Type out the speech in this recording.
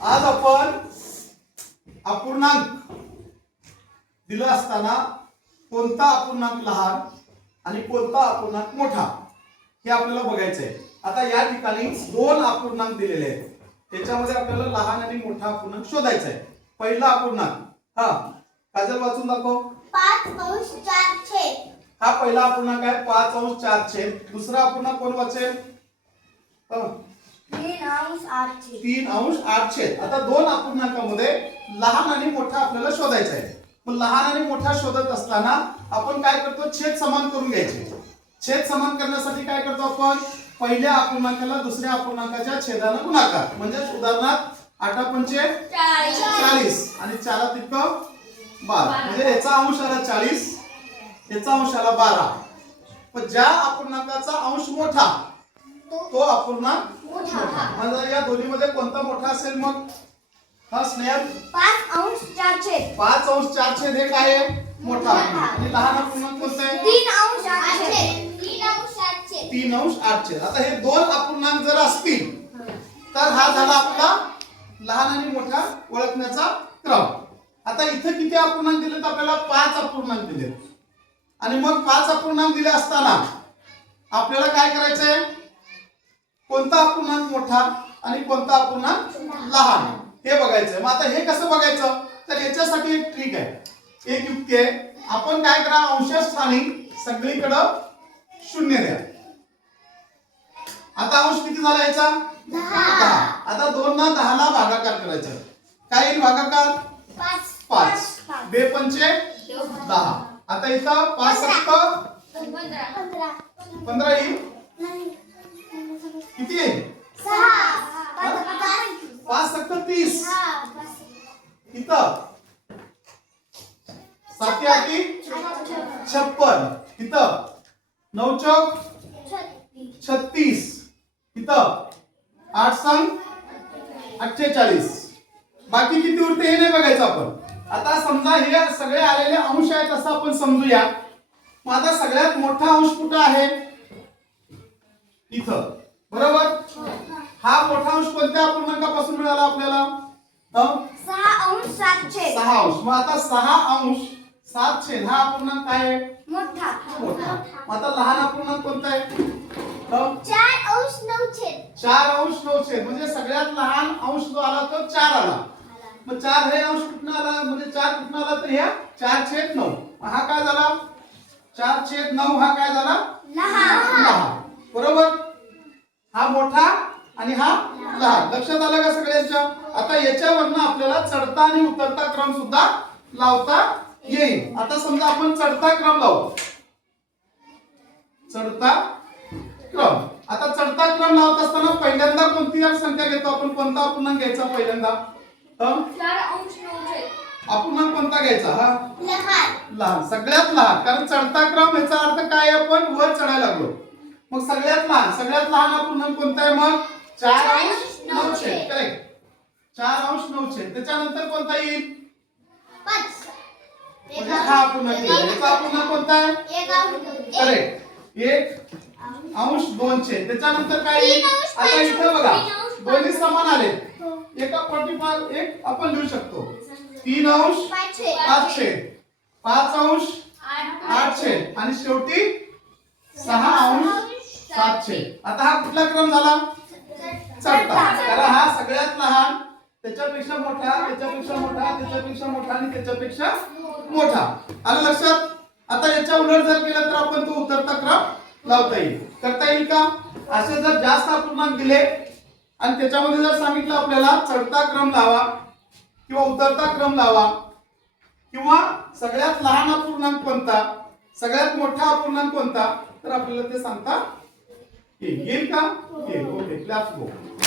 आज आपण अपूर्णांक दिलं असताना कोणता अपूर्णांक लहान आणि कोणता अपूर्णांक मोठा हे आपल्याला बघायचं आहे आता या ठिकाणी दोन अपूर्णांक दिलेले आहेत. त्याच्यामध्ये आपल्याला लहान आणि मोठा अपूर्णांक शोधायचा आहे पहिला अपूर्णांक हा काजल वाचून दाखव. पाच अंश चार छेद. हा पहिला अपूर्णांक आहे पाच अंश चार छेद. दुसरा अपूर्णांक कोण वाचेल. तीन अंश आठ छेद. तीन अंश आठ छेद. आता दोन अपूर्णांकामध्ये लहान आणि मोठा आपल्याला शोधायचा आहे. मग लहान आणि मोठा शोधत असताना आपण काय करतो? छेद समान करून घ्यायचे. छेद समान करण्यासाठी काय करतो आपण? पहिल्या अपूर्णांकाला दुसऱ्या अपूर्णांकाच्या छेदानं गुणाकार. म्हणजे उदाहरणार्थ आठा पंचे चाळीस. आणि चारा तितकं बारा. म्हणजे याचा अंश आला चाळीस याचा अंश आला बारा. पण ज्या अपूर्णांकाचा अंश मोठा तो अपूर्णांक मोठा. म्हणजे या दोन्हीमध्ये कोणता मोठा असेल मग? हा स्नेहल पाच अंश चार छेद पाच अंश चार छेद हे काय आहे? मोठा. आणि लहान अपूर्णांक कोणतं आहे? तीन अंश आठ छेद तीन अंश आठ छेद तीन अंश आता हे दोन अपूर्णांक जर असतील तर हा झाला आपला लहान आणि मोठा ओळखण्याचा क्रम. आता इथे किती अपूर्णांक दिलेत आपल्याला पाच अपूर्णांक दिलेत आणि मग पाच अपूर्णांक दिले असताना आपल्याला काय करायचंय? कोणता अपूर्णांक मोठा आणि कोणता अपूर्णांक लहान? हे बघायचंय मग आता हे कसं बघायचं? तर याच्यासाठी एक ट्रिक आहे. एक युक्ती आहे. आपण काय करा अंशस्थानी सगळीकडं शून्य द्या. आता अंश किती झाला याचा? दहा. आता दोन ना दहाला भागाकार करायचा. काय येईल भागाकार? पाच. बे पंचे दहा. आता इथं पाच सत्त पंधरा येईल. किती येईल सहा पाच सत्त तीस. इथं. साती आठी छप्पन. इथं. नऊ चौक? छत्तीस. इथं. आठ संग? अठ्ठेचाळीस. बाकी किती उरते हे नाही बघायचं आपण. आता समजा हे सगळे आलेले अंश आहेत असं आपण समजूया. मग आता सगळ्यात मोठा अंश कुठं आहे? इथं. बरोबर? हा मोठा अंश कोणत्या अपूर्णांकापासून मिळाला आपल्याला? सहा अंश सात छेद. सहा अंश. मग आता सहा अंश सात छेद हा अपूर्णांक काय आहे? मोठा. मोठा. मग आता लहान अपूर्णांक कोणता आहे? चार अंश नऊ छेद. चार अंश नऊ छेद. म्हणजे सगळ्यात लहान अंश जो आला तो चार आला. मग चार हे अंश कुठनं आला? म्हणजे चार कुठनं आला तर ह्या चार छेद नऊ. हा काय झाला? चार छेद नऊ हा काय झाला? लहान. बरोबर? हा मोठा आणि हा लहान. लक्षात आलं का सगळ्यांच्या? आता याच्यावरनं आपल्याला चढता आणि उतरता क्रम सुद्धा लावता येईल. आता समजा आपण चढता क्रम लावू. चढता क्रम. आता चढता क्रम लावत असताना पहिल्यांदा कोणती संख्या घेतो आपण? कोणता अपूर्णांक घ्यायचा पहिल्यांदा? अपूर्णांक कोणता घ्यायचा? हा? लहान. लहान. सगळ्यात लहान. कारण चढता क्रम याचा अर्थ काय? आपण वर चढायला लागलो. मग सगळ्यात लहान. सगळ्यात लहान अपूर्णांक कोणता आहे मग? चार अंश नऊ छेद. करेक्ट चार अंश नऊ छेद. त्याच्यानंतर कोणता येईल? म्हणजे हा याचा अपूर्णांक कोणता आहे. एक अंश. करेक्ट एक अंश दोन छेद. त्याच्यानंतर काय येईल? आता इथे बघा. दोन्ही समान आले. हो. एका पाठीमाग एक आपण लिहू शकतो. तीन अंश पाच छेद. पाच अंश आठ छेद. आणि शेवटी सहा अंश सात छेद. आता हा कुठला क्रम झाला? चढता कारण हा सगळ्यात लहान त्याच्यापेक्षा मोठा त्याच्यापेक्षा मोठा त्याच्यापेक्षा मोठा आणि त्याच्यापेक्षा मोठा. आलं लक्षात? आता याच्या उलट जर केलं तर आपण तो उतरता क्रम लावता येईल. करता येईल का? असे जर जास्त अपूर्णांक दिले आणि त्याच्यामध्ये जर सांगितलं आपल्याला चढता क्रम लावा किंवा उतरता क्रम लावा किंवा सगळ्यात लहान अपूर्णांक कोणता सगळ्यात मोठा अपूर्णांक कोणता तर आपल्याला ते सांगता येईल येईल का येईल ओके क्लास गो